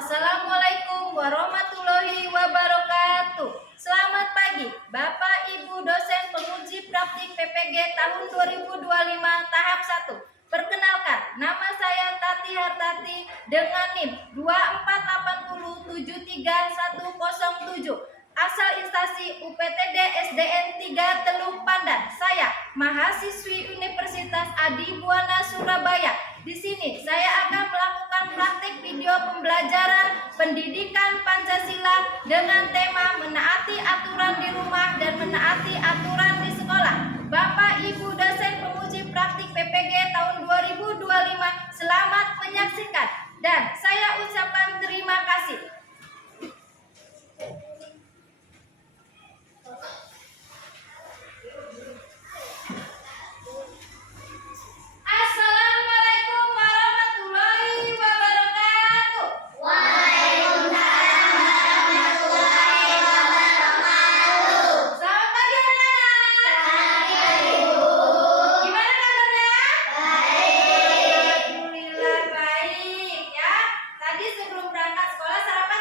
Assalamualaikum warahmatullahi wabarakatuh. Selamat pagi, Bapak Ibu dosen penguji praktik PPG tahun 2025 tahap 1. Perkenalkan, nama saya Tati Hartati dengan NIM 248073107. Asal instansi UPTD SDN 3 Teluk Pandan. Saya mahasiswi Universitas Adibuana Surabaya. Di sini saya akan melakukan praktik video pembelajaran pendidikan Pancasila dengan tema menaati aturan di rumah dan menaati aturan di sekolah. Bapak Ibu dosen penguji praktik PPG tahun 2025, selamat menyaksikan dan saya ucapkan terima kasih. Assalamualaikum warahmatullahi wabarakatuh. Waalaikumsalam warahmatullahi wabarakatuh. Selamat pagi anak-anak. Selamat Ibu. Gimana kabarnya? Baik. Alhamdulillah baik ya. Tadi sebelum berangkat sekolah sarapan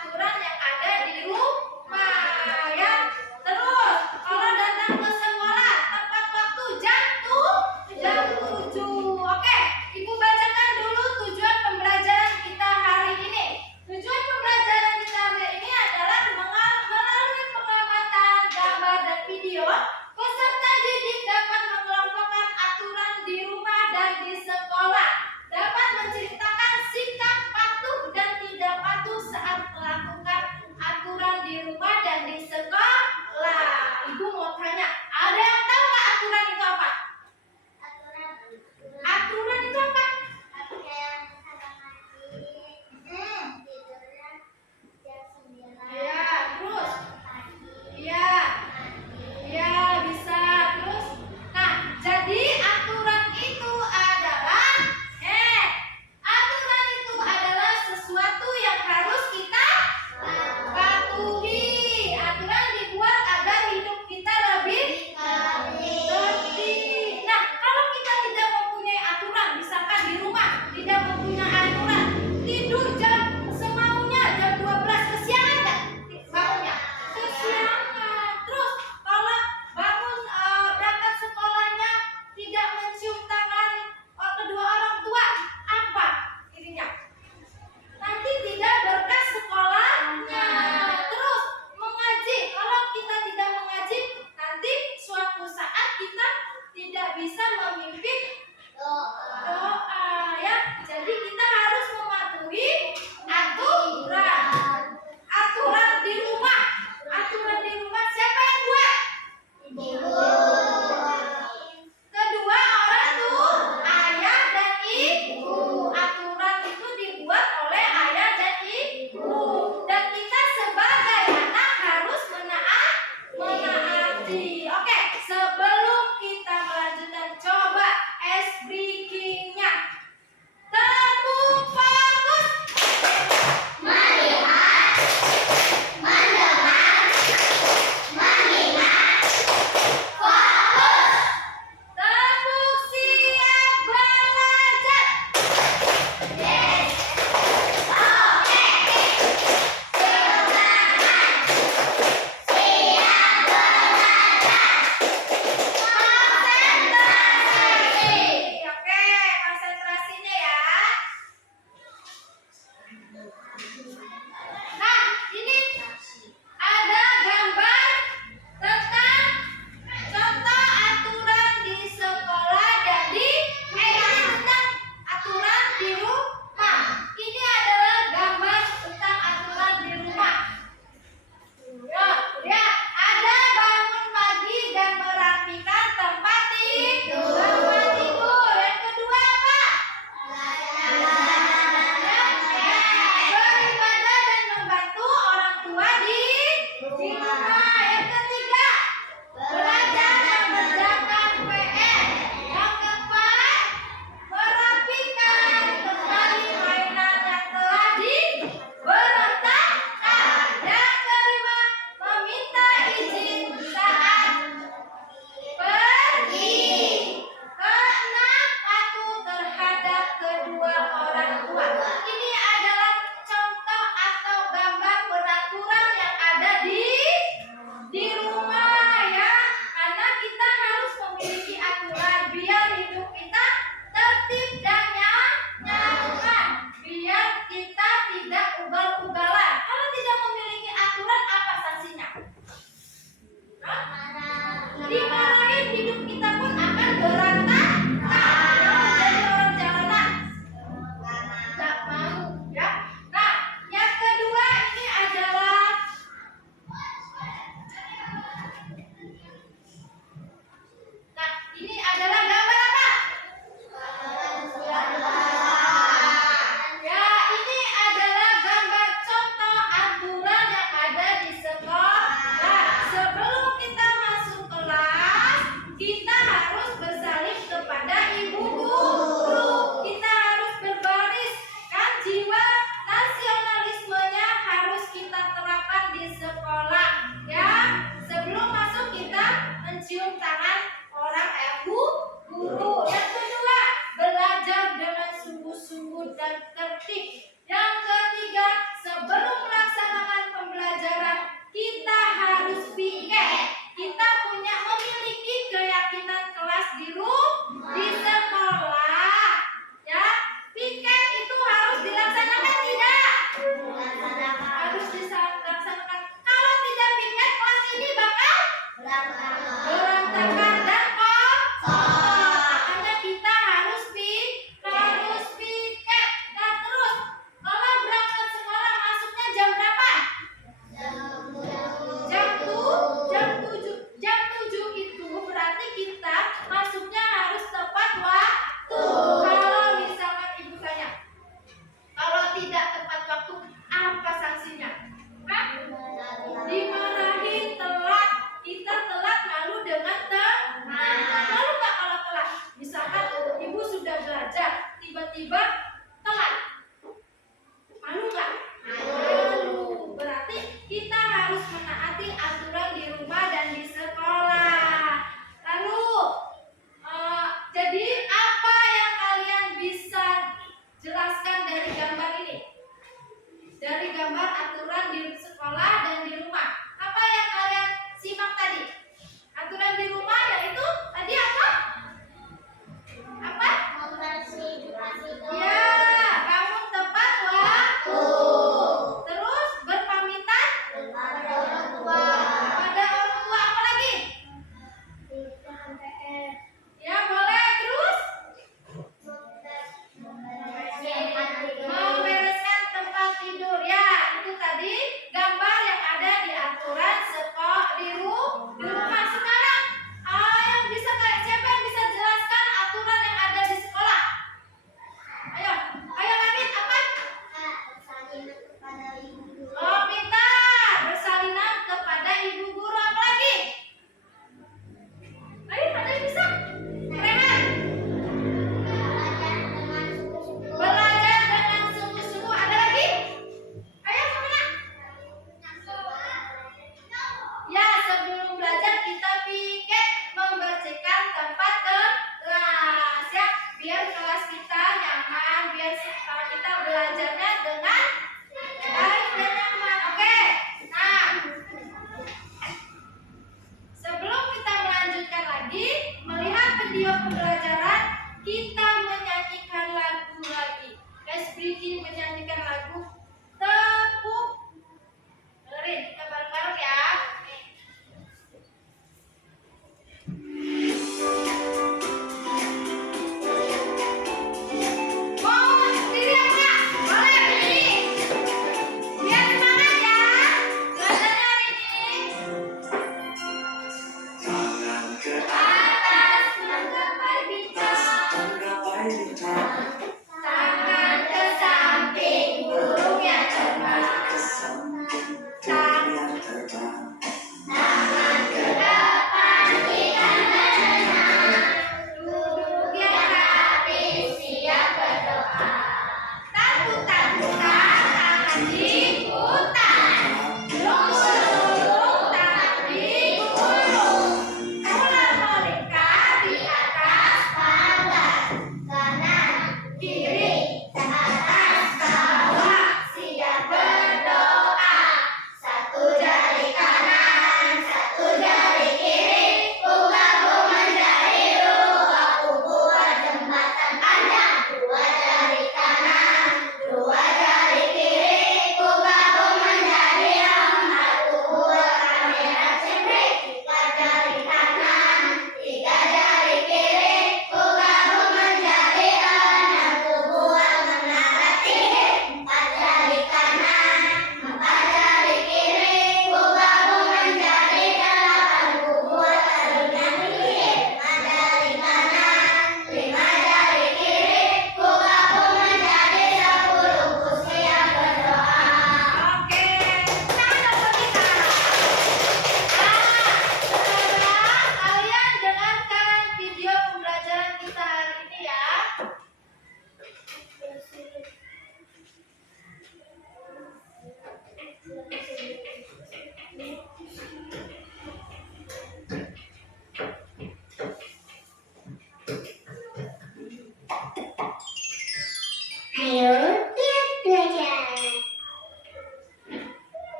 aturan yang ada di rumah ya. Terus kalau datang ke sekolah tepat waktu jam 7. Oke, Ibu bacakan dulu tujuan pembelajaran kita hari ini. Tujuan pembelajaran kita hari ini adalah melalui pengamatan gambar dan video, peserta didik dapat mengelompokkan aturan di rumah dan di sekolah, dapat menceritakan sikap patuh dan tidak patuh saat melakukan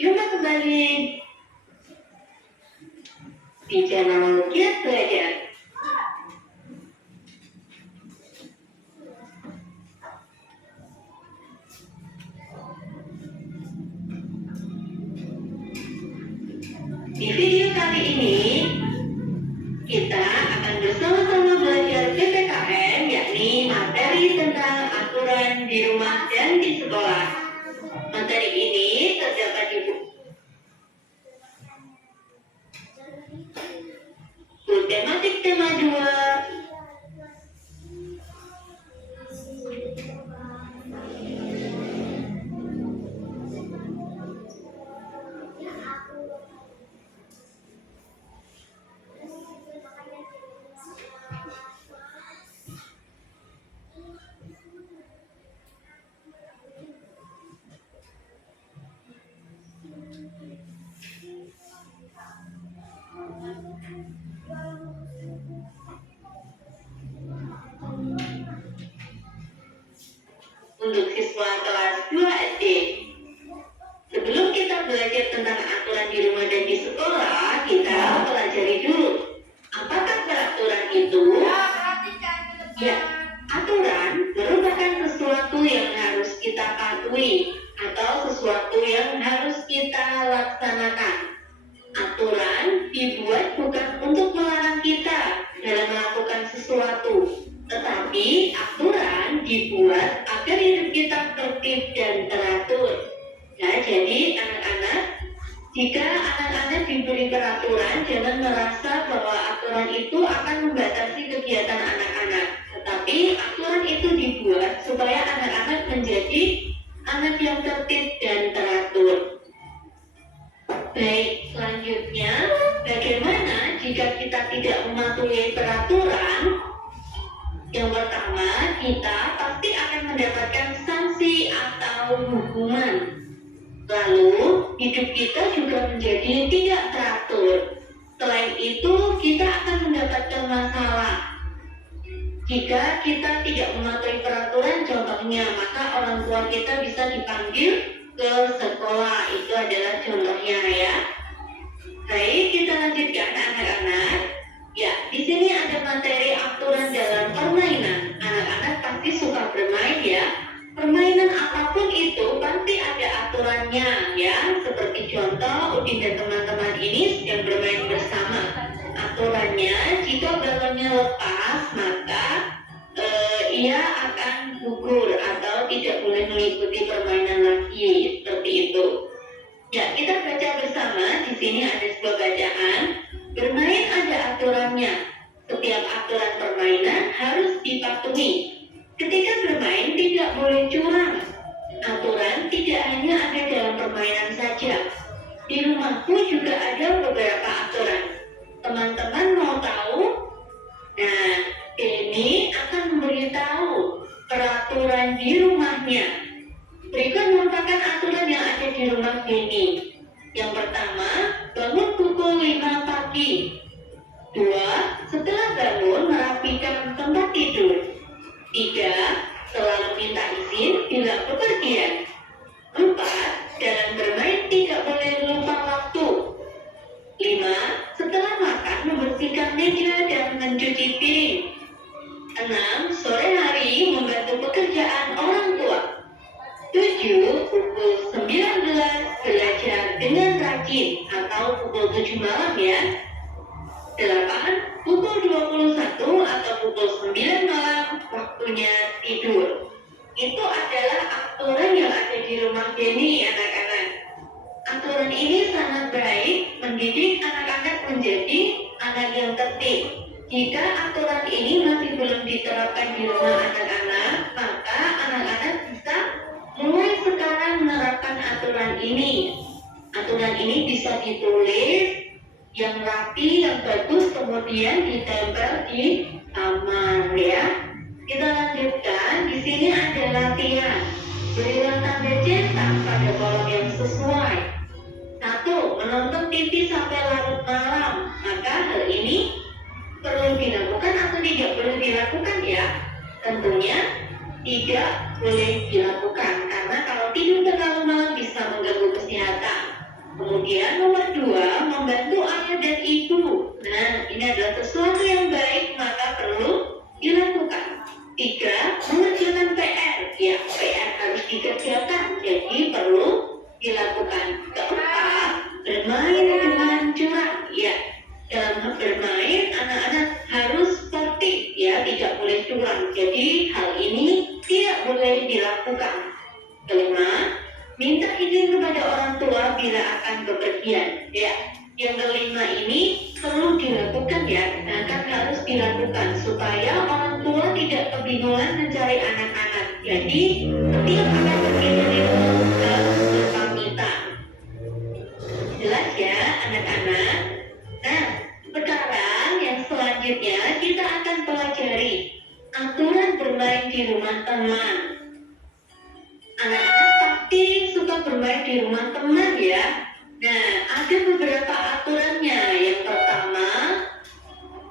Jumpa kembali di channel Giat Belajar. Di video kali ini kita akan bersama-sama belajar PPKN, yakni materi tentang aturan di rumah dan di sekolah. Materi ini terdapat di buku tematik tema 2. Untuk siswa kelas 2 SD. Sebelum kita belajar tentang aturan di rumah dan di sekolah, kita pelajari dulu. Apakah peraturan itu? Ya, aturan merupakan sesuatu yang harus kita patuhi atau sesuatu yang harus kita laksanakan. Aturan dibuat bukan untuk melarang kita dalam melakukan sesuatu, tetapi aturan dibuat agar hidup kita tertib dan teratur. Nah, jadi anak-anak, jika anak-anak diberi peraturan, jangan merasa bahwa aturan itu akan membatasi kegiatan anak-anak. Tetapi aturan itu dibuat supaya anak-anak menjadi anak yang tertib dan teratur. Baik, selanjutnya, bagaimana jika kita tidak mematuhi peraturan? Yang pertama, kita pasti akan mendapatkan sanksi atau hukuman. Lalu, hidup kita juga menjadi tidak teratur. Selain itu, kita akan mendapatkan masalah. Jika kita tidak mematuhi peraturan, contohnya, maka orang tua kita bisa dipanggil ke sekolah. Itu adalah contohnya ya. Baik, kita lanjutkan anak-anak. Ya, di sini ada materi aturan dalam permainan. Anak-anak pasti suka bermain ya. Permainan apapun itu pasti ada aturannya ya. Seperti contoh, Udin dan teman-teman ini sedang bermain bersama. Aturannya, jika balonnya lepas, maka ia akan gugur atau tidak boleh mengikuti permainan lagi. Seperti itu. Ya, kita baca bersama. Di sini ada sebuah bacaan. Bermain ada aturannya. Setiap aturan permainan harus dipatuhi. Ketika bermain tidak boleh curang. Aturan tidak hanya ada dalam permainan saja. Di rumahku juga ada beberapa aturan. Teman-teman mau tahu? Nah, ini akan memberitahu peraturan di rumahnya. Berikut merupakan aturan yang ada di rumah Denny. Yang pertama, bangun pukul 5 pagi. 2. Setelah bangun, merapikan tempat tidur. 3. Selalu minta izin bila bepergian. 4. Dalam bermain tidak boleh lupa waktu. 5. Setelah makan, membersihkan meja dan mencuci piring. 6. Sore hari, membantu pekerjaan orang tua. 7. Pukul 19 belajar dengan rajin atau pukul 7 malam ya. 8. Pukul 21 atau pukul 9 malam waktunya tidur. Itu adalah aturan yang ada di rumah Denny anak-anak. Aturan ini sangat baik mendidik anak-anak menjadi anak yang tertib. Jika aturan ini masih belum diterapkan di rumah anak-anak, maka anak-anak bisa mulai sekarang menerapkan aturan ini. Aturan ini bisa ditulis yang rapi, yang bagus, kemudian ditempel di kamar ya. Kita lanjutkan. Di sini ada latihan. Berilah tanda cetak pada kolom yang sesuai. 1. Menonton TV sampai larut malam. Maka hal ini perlu dilakukan atau tidak perlu dilakukan ya? Tentunya tidak boleh dilakukan, karena kalau tidur terlalu malam bisa mengganggu kesehatan. Kemudian nomor 2, membantu ayah dan ibu. Nah, ini adalah sesuatu yang baik, maka perlu dilakukan. 3, mengerjakan PR. Ya, PR harus dikerjakan, jadi perlu dilakukan. 4, bermain dengan curang. Ya, dalam hal bermain, anak-anak harus sportif, ya, tidak boleh curang. Jadi, hal ini tidak boleh dilakukan. 5, minta izin kepada orang tua bila akan bepergian. Ya, yang kelima ini perlu dilakukan, ya, akan harus dilakukan supaya orang tua tidak kebingungan mencari anak-anak. Jadi setiap akan pergi dari rumah harus berpamitan. Jelas ya anak-anak? Nah, sekarang yang selanjutnya kita akan pelajari aturan bermain di rumah teman. Anak-anak pasti suka bermain di rumah teman ya. Nah, ada beberapa aturannya. Yang pertama,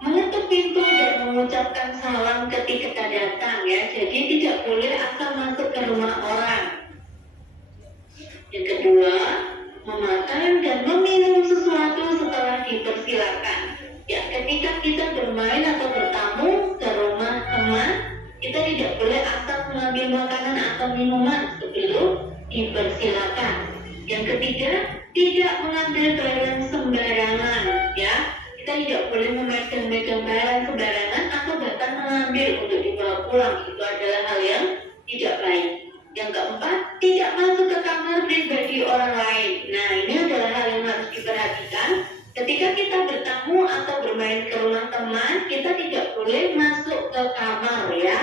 menutup pintu dan mengucapkan salam ketika datang ya. Jadi tidak boleh asal masuk ke rumah orang. Yang kedua, memakan dan meminum sesuatu setelah dipersilakan. Ya, ketika kita bermain atau bertamu ke rumah teman, kita tidak boleh asal mengambil makanan atau minuman sebelum dipersilakan. Yang ketiga, tidak mengambil barang sembarangan, ya. Kita tidak boleh memegang barang sembarangan atau bahkan mengambil untuk dibawa pulang. Itu adalah hal yang tidak baik. Yang keempat, tidak masuk ke kamar pribadi orang lain. Nah, ini adalah hal yang harus diperhatikan. Ketika kita bertamu atau bermain ke rumah teman, kita tidak boleh masuk ke kamar ya.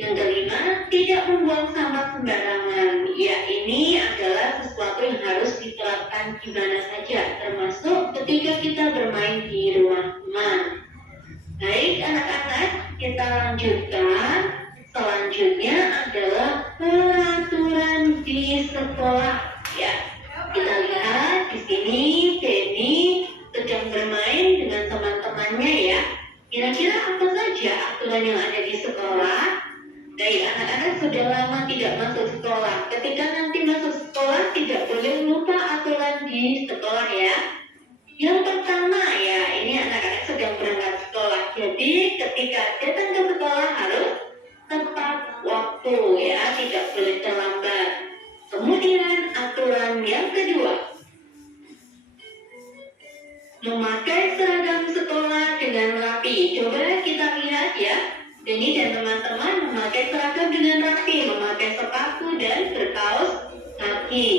Yang kelima, tidak membuang sampah sembarangan. Ya, ini adalah sesuatu yang harus diterapkan di mana saja, termasuk ketika kita bermain di rumah teman. Baik anak-anak, kita lanjutkan. Selanjutnya adalah peraturan di sekolah. Ya, kita lihat di sini Denny sedang bermain dengan teman-temannya ya. Kira-kira apa saja aturan yang ada di sekolah? Baik, anak-anak sudah lama tidak masuk sekolah. Ketika nanti masuk sekolah, tidak boleh lupa aturan di sekolah ya. Yang pertama ya, ini anak-anak sedang berangkat sekolah. Jadi ketika datang ke sekolah harus tepat waktu ya, tidak boleh terlambat. Kemudian aturan yang kedua, memakai seragam sekolah dengan rapi. Coba kita lihat ya. Denny dan teman-teman memakai seragam dengan rapi, memakai sepatu dan berkaos kaki.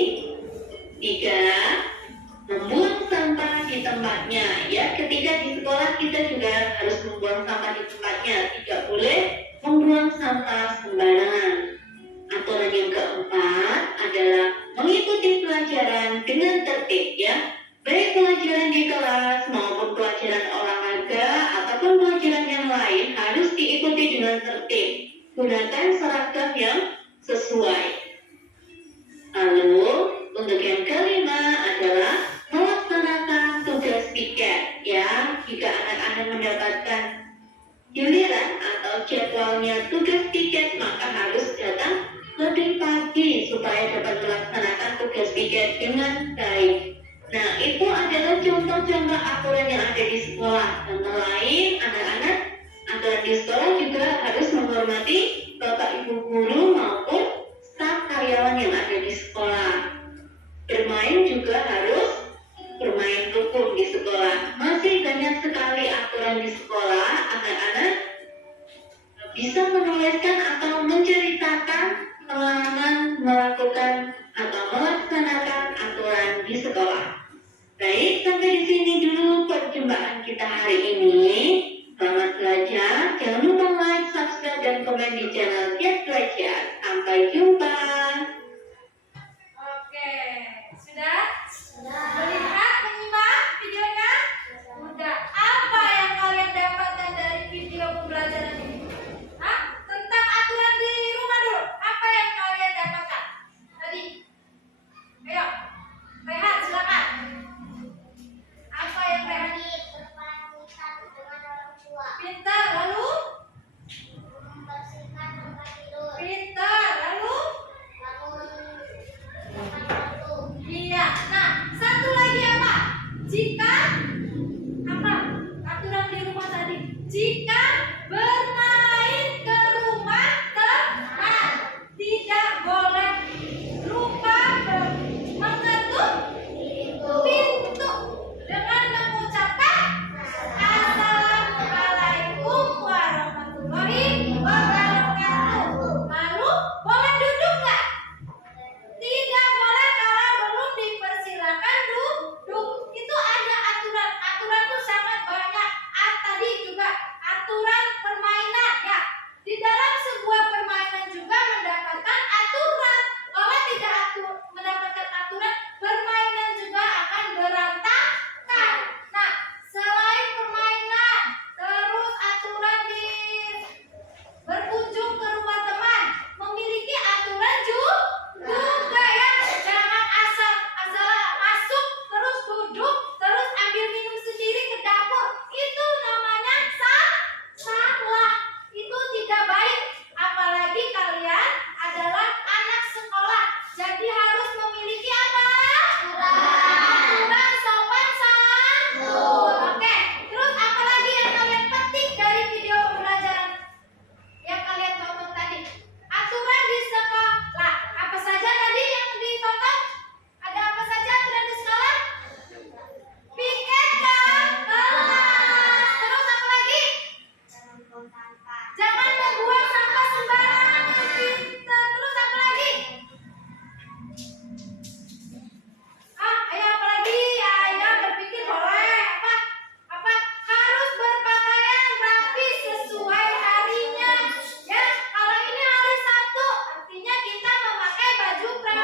3, membuang sampah di tempatnya. Ya, ketika di sekolah kita juga harus membuang sampah di tempatnya. Tidak boleh membuang sampah sembarangan. Aturan yang keempat adalah mengikuti pelajaran dengan tertib ya. Baik pelajaran di kelas maupun pelajaran olahraga ataupun pelajaran yang lain harus diikuti dengan tertib. Gunakan seragam yang sesuai. Lalu untuk yang kelima adalah melaksanakan tugas piket ya. Jika anak-anak mendapatkan giliran atau jadwalnya tugas piket, maka harus datang lebih pagi supaya dapat melaksanakan tugas piket dengan baik. Nah, itu adalah contoh-contoh aturan yang ada di sekolah. Contoh lain, anak-anak, aturan di sekolah juga harus menghormati bapak ibu guru maupun staf karyawan yang ada di sekolah. Bermain juga harus bermain rukun di sekolah. Masih banyak sekali aturan di sekolah. Anak-anak bisa menuliskan atau menceritakan pengalaman melakukan atau melaksanakan aturan di sekolah. Baik, sampai di sini dulu perjumpaan kita hari ini. Selamat belajar. Jangan lupa like, subscribe, dan komen di channel Giat Belajar. Sampai jumpa. Oke, sudah? Melihat, menyimak videonya? Sudah. Apa yang kalian dapatkan dari video pembelajaran ini? Hah? Tentang aturan di rumah dulu. Apa yang kalian dapatkan tadi? Ayo, Rehan, silakan. Apa yang Rehan? Berpamitan dengan orang tua, Pintar, lalu? membersihkan tempat tidur, Pintar, lalu? lalu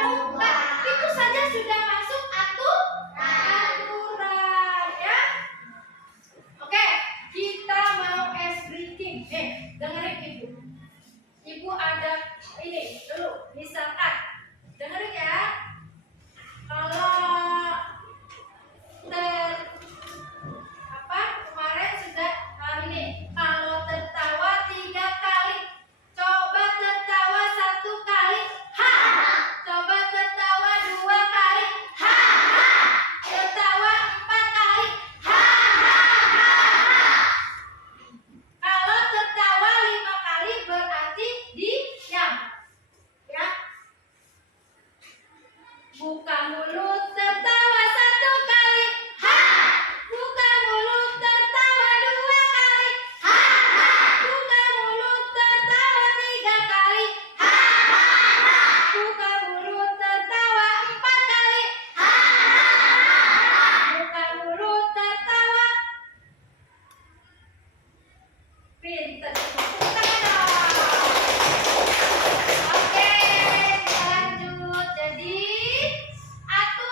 coba. Itu saja sudah masuk aturan ya. Oke, kita mau ice breaking. Dengerin ibu. Ibu ada ini dulu. Misalkan, dengerin ya. Kalau kemarin sudah ini. Kalau tertawa 3 kali, coba tertawa 1 kali. Ha! Coba tertawa 2 kali. Ha! Tertawa 4 kali. Ha! Kalau tertawa 5 kali berarti diam. Ya. Buka mulut tertawa 1 kali. Ha! Buka mulut tertawa 2 kali. Ha! Buka mulut tertawa 3 kali. Ha! Buka mulut tertawa 4 kali. Ha! Buka mulut tertawa. Pinter. Tepuk tangan dong. Oke, kita lanjut. Jadi, aturan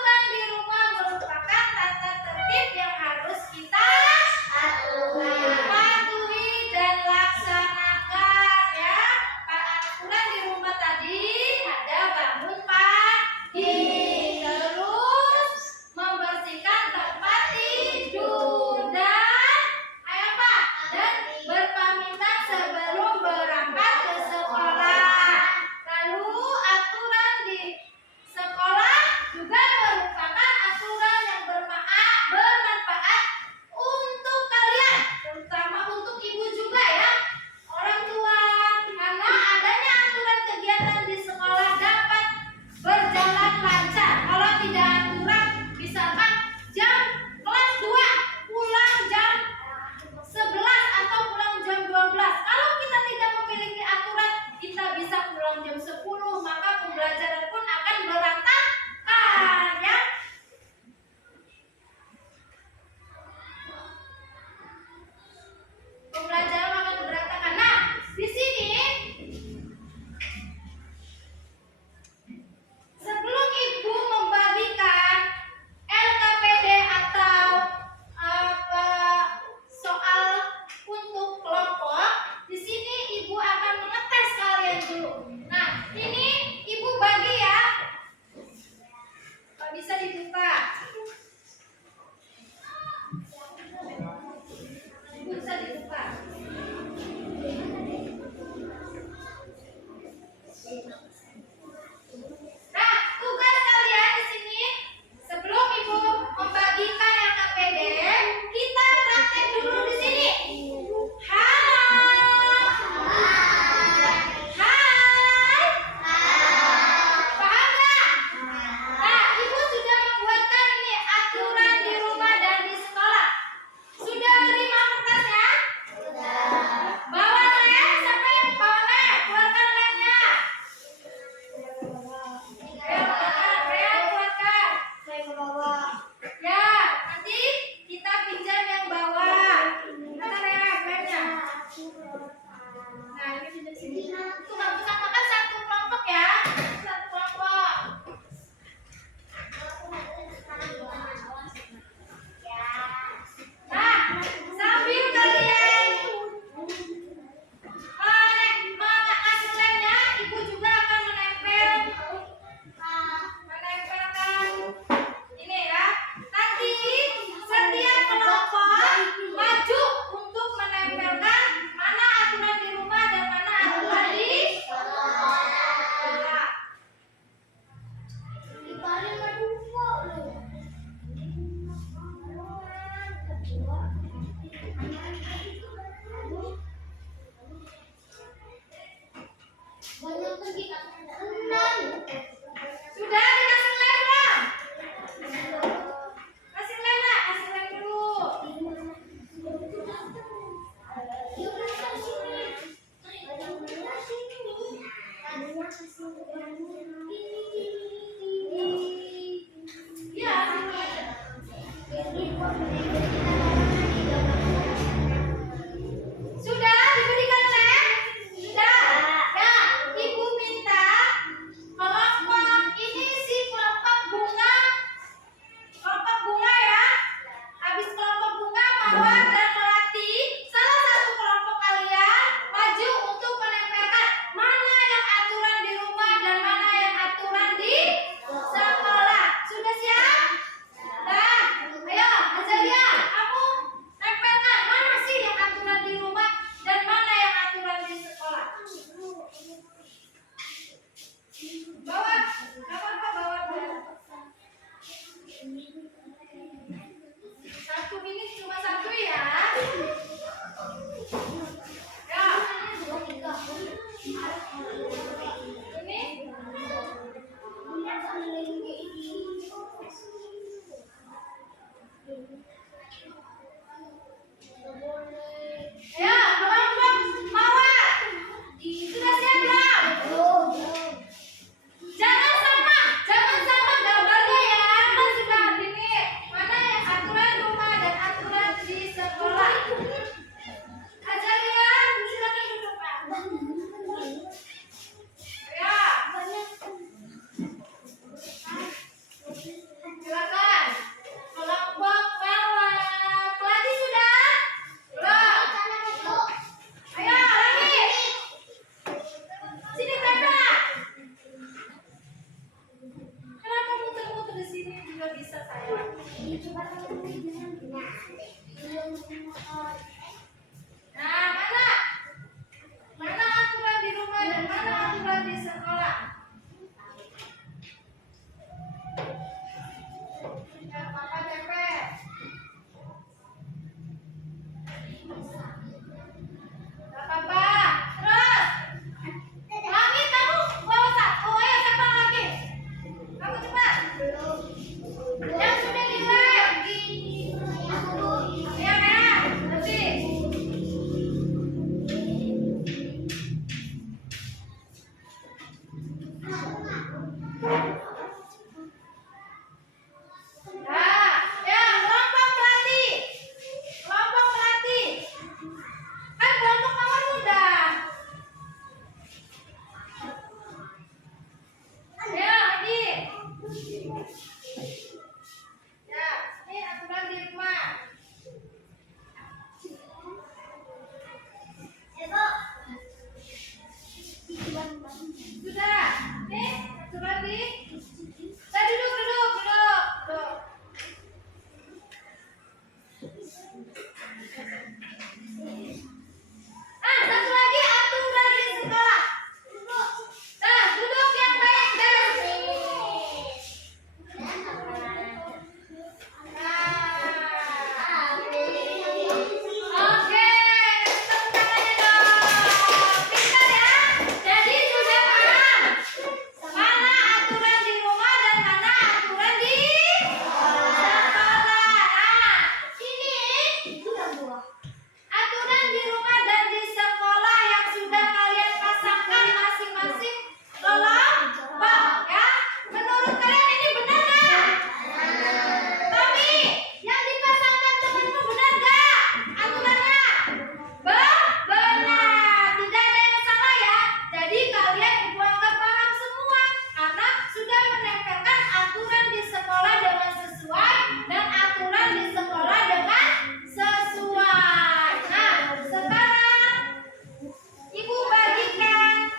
juga bisa saya. Nah, mana aturan di rumah dan mana aturan di sekolah? Ya, Papa cepet. Gak apa-apa. Terus. Lagi kamu bawa satu. Ayo siapa lagi? Kamu cepat. Yang sudah di web. Ya, ya. Lebih. Nah, ya, kelompok pelatih. Kelompok pelatih. Kan kelompok kawan udah. Ya, lagi. Ya, ini aturan di rumah. Sudah. Nih, aturan di. Saya duduk. Satu lagi aturan di sekolah. Nah, duduk yang baik dan. Oke, tepuk tangannya dong. Pintar ya. Jadi sudah paham mana aturan di rumah dan mana aturan di sekolah. Nah, ini aturan di rumah dan di sekolah yang sudah kalian pasangkan masing-masing kelompok ya. Menurut kalian ini benar nggak? Tommy, yang dipasangkan temanmu benar nggak aturannya? Benar, tidak ada yang salah ya. Jadi kalian ibu anggap paham semua karena sudah menempelkan aturan di sekolah dengan sesuai dan aturan di sekolah dengan sesuai. Nah, sekarang ibu bagikan.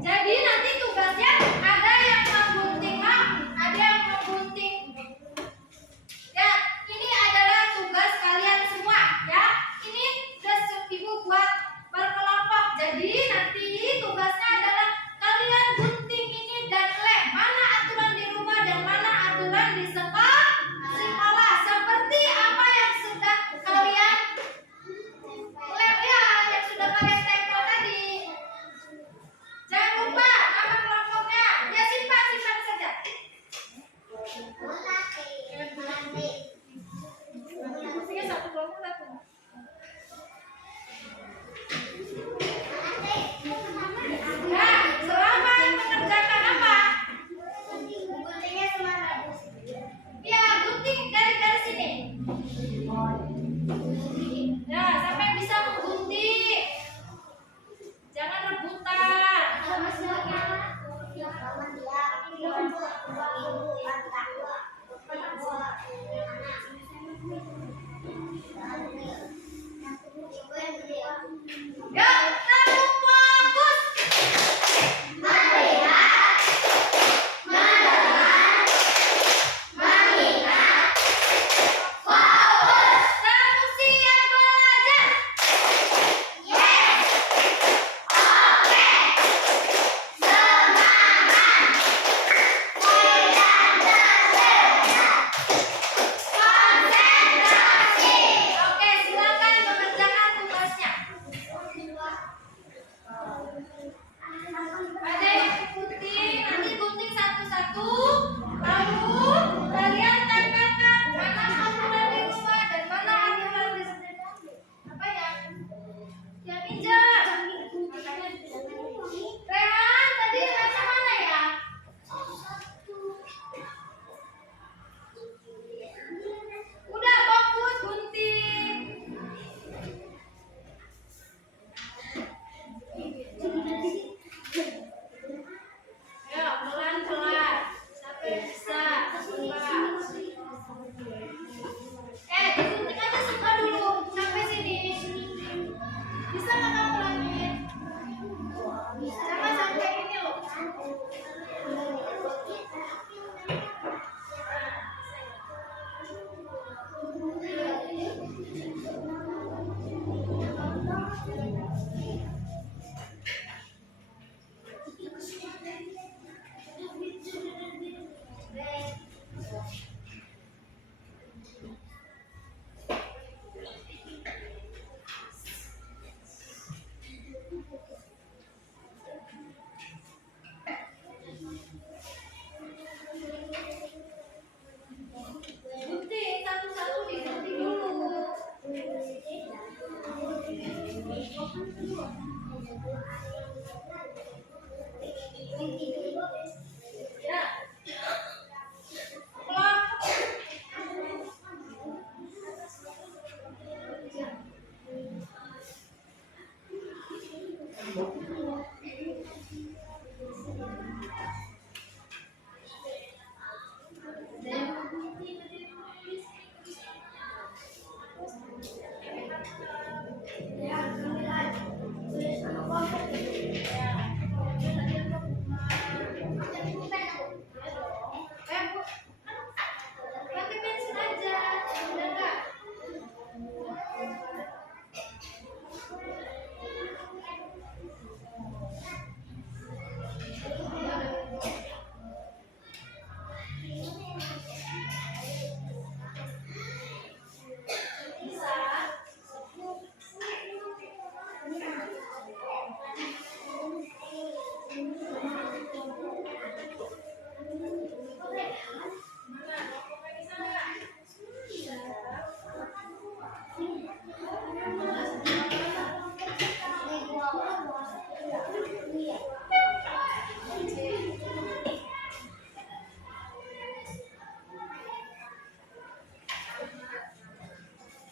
Jadi nanti tugasnya ada yang menggunting mak, ada yang menggunting. Ya, ini adalah tugas kalian semua ya. Ini tugas ibu buat berkelompok. Jadi nanti tugasnya adalah kalian gunting ini dan lem. Mana aturan di rumah dan mana aturan di sekolah. Seperti apa yang sudah kalian lem ya, yang sudah kalian tempel tadi. Jangan lupa nama kelompoknya. Ya simpan saja. Fungsinya satu kelompok satu. Nah, selama mengerjakan apa? Ya, gunting dari sini. Ya, sampai bisa menggunting. Jangan rebutan. Ya, satu fokus. Melihat, mendengar, mengingat, fokus. Satu siap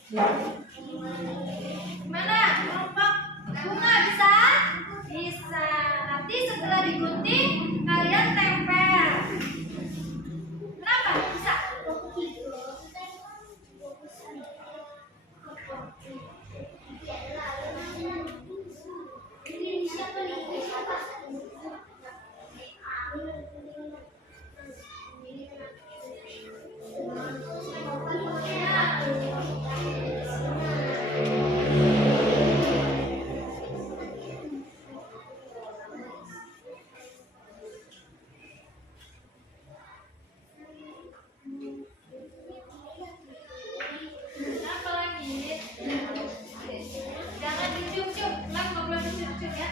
Gimana? Kelompok bunga bisa? Bisa. Nanti setelah digunting, kalian tempel. Kenapa? Bisa. Apa lagi? Jangan dicium-cium, lah nggak boleh dicium-cium ya.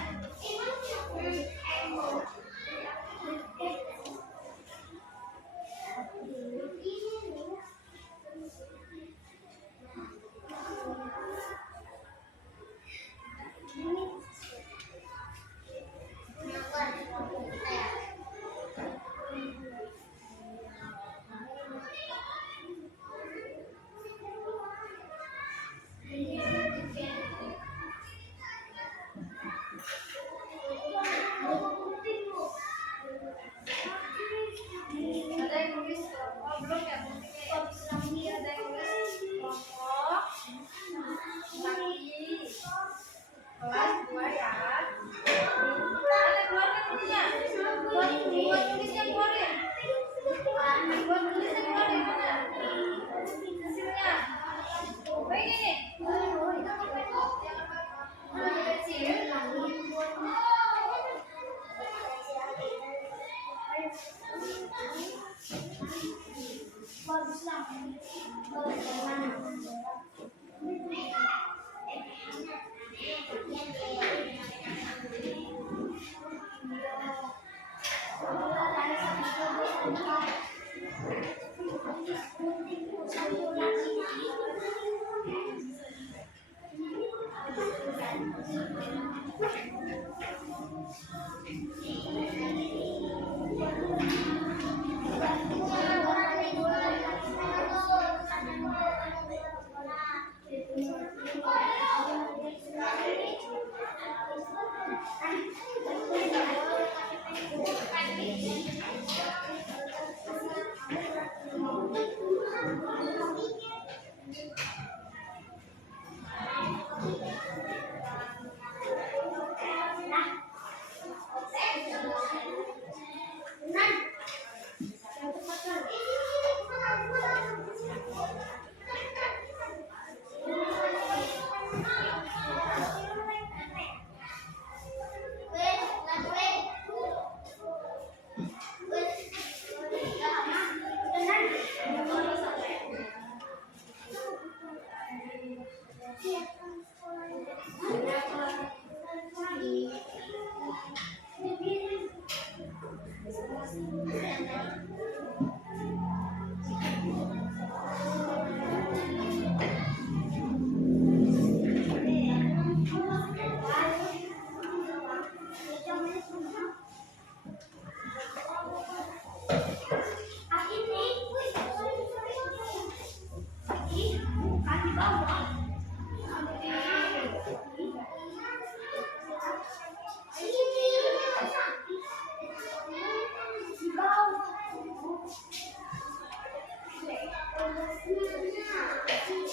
Ada yang nulis kelompok belum ya? Ada yang nulis kelompok laki kelas 2 ya. Ada keluarin bukunya. Buat tulisnya keluarin. Buat tulisnya keluarin mana? Hasilnya. Kayak gini. Kecil.